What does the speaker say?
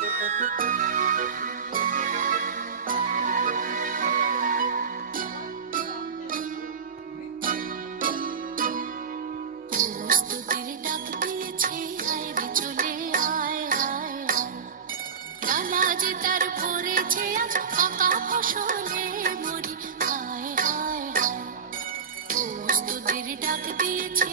প্রস্তুতির ডাক দিয়েছে, আয় রে চলে আয় আয় আয়। ডালা যে তার ভরেছে আজ পাকা ফসলে মরি, হায় হায় হায়। প্রস্তুতির ডাক দিয়েছে,